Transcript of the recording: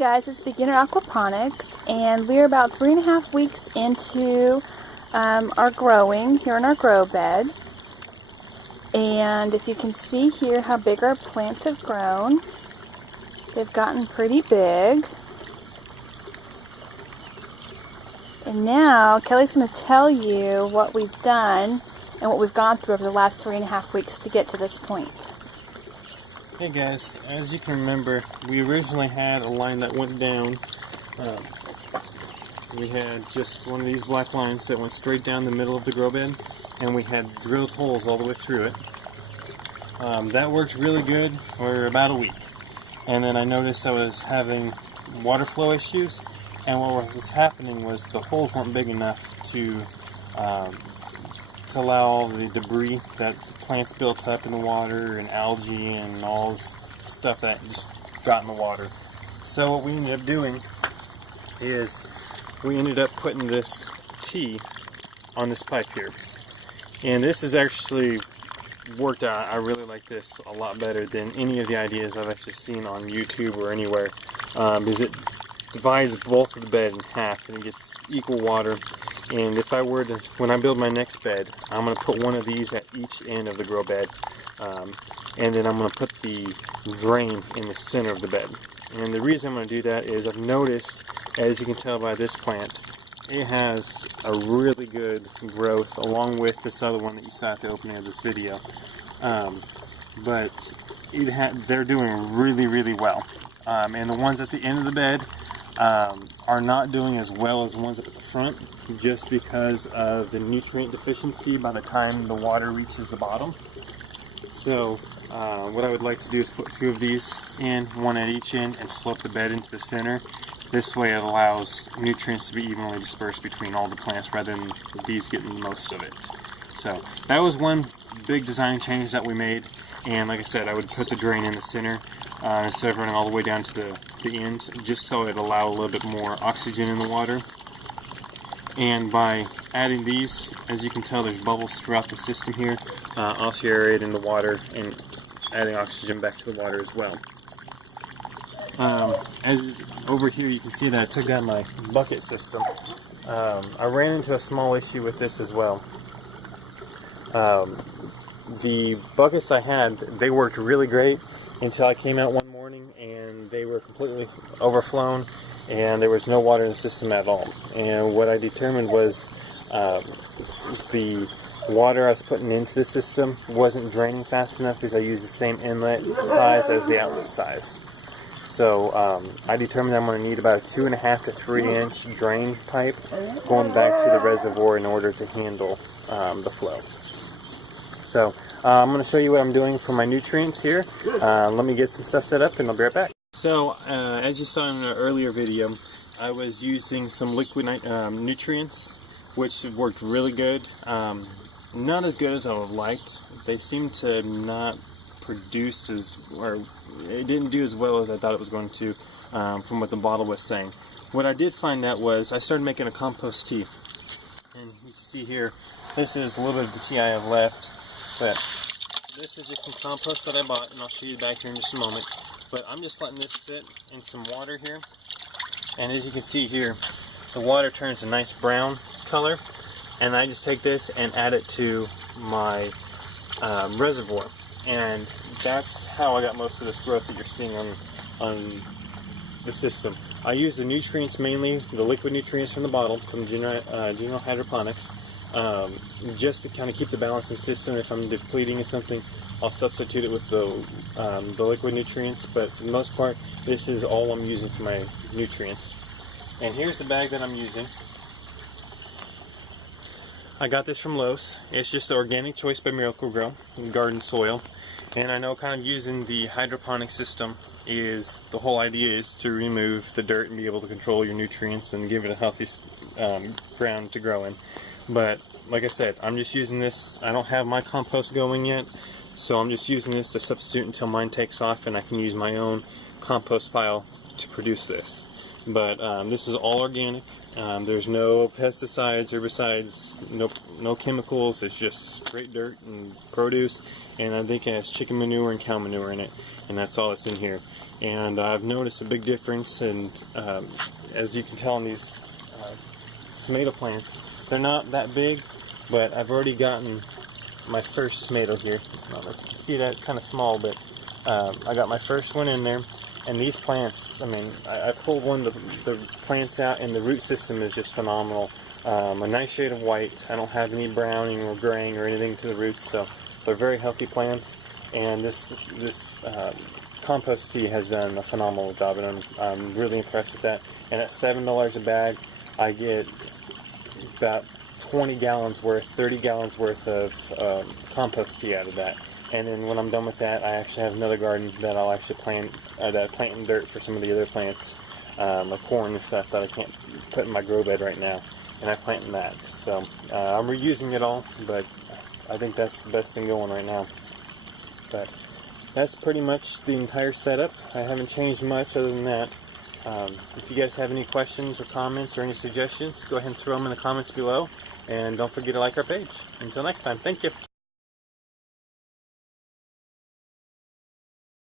guys, it's Beginner Aquaponics, and we're about 3.5 weeks into our growing here in our grow bed. And if you can see here how big our plants have grown, they've gotten pretty big. And now Kelly's going to tell you what we've done and what we've gone through over the last 3.5 weeks to get to this point. Hey guys, as you can remember, we originally had a line that went down. We had just one of these black lines that went straight down the middle of the grow bed, and we had drilled holes all the way through it. That worked really good for about a week. And then I noticed I was having water flow issues, and what was happening was the holes weren't big enough to allow all the debris that plants built up in the water and algae and all this stuff that just got in the water. So what we ended up doing is we ended up putting this tea on this pipe here. And this has actually worked out. I really like this a lot better than any of the ideas I've actually seen on YouTube or anywhere, because it divides both of the bed in half and it gets equal water. And if I were to, when I build my next bed, I'm going to put one of these at each end of the grow bed, and then I'm going to put the drain in the center of the bed. And the reason I'm going to do that is I've noticed, as you can tell by this plant, it has a really good growth along with this other one that you saw at the opening of this video. But they're doing really, really well. And the ones at the end of the bed are not doing as well as the ones at the front, just because of the nutrient deficiency by the time the water reaches the bottom. So what I would like to do is put 2 of these in, one at each end, and slope the bed into the center. This way it allows nutrients to be evenly dispersed between all the plants rather than these getting most of it. So that was one big design change that we made, and like I said, I would put the drain in the center instead of running all the way down to the end, just so it allow a little bit more oxygen in the water. And by adding these, as you can tell, there's bubbles throughout the system here, also aerating the water and adding oxygen back to the water as well. As over here you can see that I took down my bucket system. I ran into a small issue with this as well. The buckets I had, they worked really great until I came out one morning and they were completely overflown and there was no water in the system at all. And what I determined was the water I was putting into the system wasn't draining fast enough because I used the same inlet size as the outlet size. So I determined I'm going to need about a 2.5 to 3 inch drain pipe going back to the reservoir in order to handle the flow. So I'm going to show you what I'm doing for my nutrients here. Let me get some stuff set up and I'll be right back. So as you saw in an earlier video, I was using some liquid nutrients, which worked really good. Not as good as I would have liked. They seem to not produce or it didn't do as well as I thought it was going to, from what the bottle was saying. What I did find out was I started making a compost tea, and you can see here, this is a little bit of the tea I have left, but this is just some compost that I bought, and I'll show you back here in just a moment. But I'm just letting this sit in some water here, and as you can see here, the water turns a nice brown color, and I just take this and add it to my reservoir. And that's how I got most of this growth that you're seeing on the system. I use the nutrients mainly, the liquid nutrients from the bottle, from General Hydroponics, just to kind of keep the balance in the system. If I'm depleting of something, I'll substitute it with the liquid nutrients, but for the most part, this is all I'm using for my nutrients. And here's the bag that I'm using. I got this from Lowe's. It's just the Organic Choice by Miracle-Gro garden soil. And I know kind of using the hydroponic system is, the whole idea is to remove the dirt and be able to control your nutrients and give it a healthy ground to grow in. But like I said, I'm just using this. I don't have my compost going yet, so I'm just using this to substitute until mine takes off and I can use my own compost pile to produce this. But this is all organic. There's no pesticides, herbicides, no chemicals. It's just straight dirt and produce, and I think it has chicken manure and cow manure in it, and that's all that's in here. and I've noticed a big difference. And as you can tell in these tomato plants, they're not that big, but I've already gotten my first tomato here. I don't know if you can see that, it's kind of small, but I got my first one in there. And these plants, I mean, I pulled one of the plants out, and the root system is just phenomenal. A nice shade of white. I don't have any browning or graying or anything to the roots, so they're very healthy plants. And this Compost Tea has done a phenomenal job, and I'm really impressed with that. And at $7 a bag, I get about 20 gallons worth, 30 gallons worth of compost tea out of that. And then when I'm done with that, I actually have another garden that I'll actually plant in dirt for some of the other plants, like corn and stuff that I can't put in my grow bed right now, and I plant in that. So I'm reusing it all, but I think that's the best thing going right now. But that's pretty much the entire setup. I haven't changed much other than that. If you guys have any questions or comments or any suggestions, go ahead and throw them in the comments below. And don't forget to like our page. Until next time, thank you.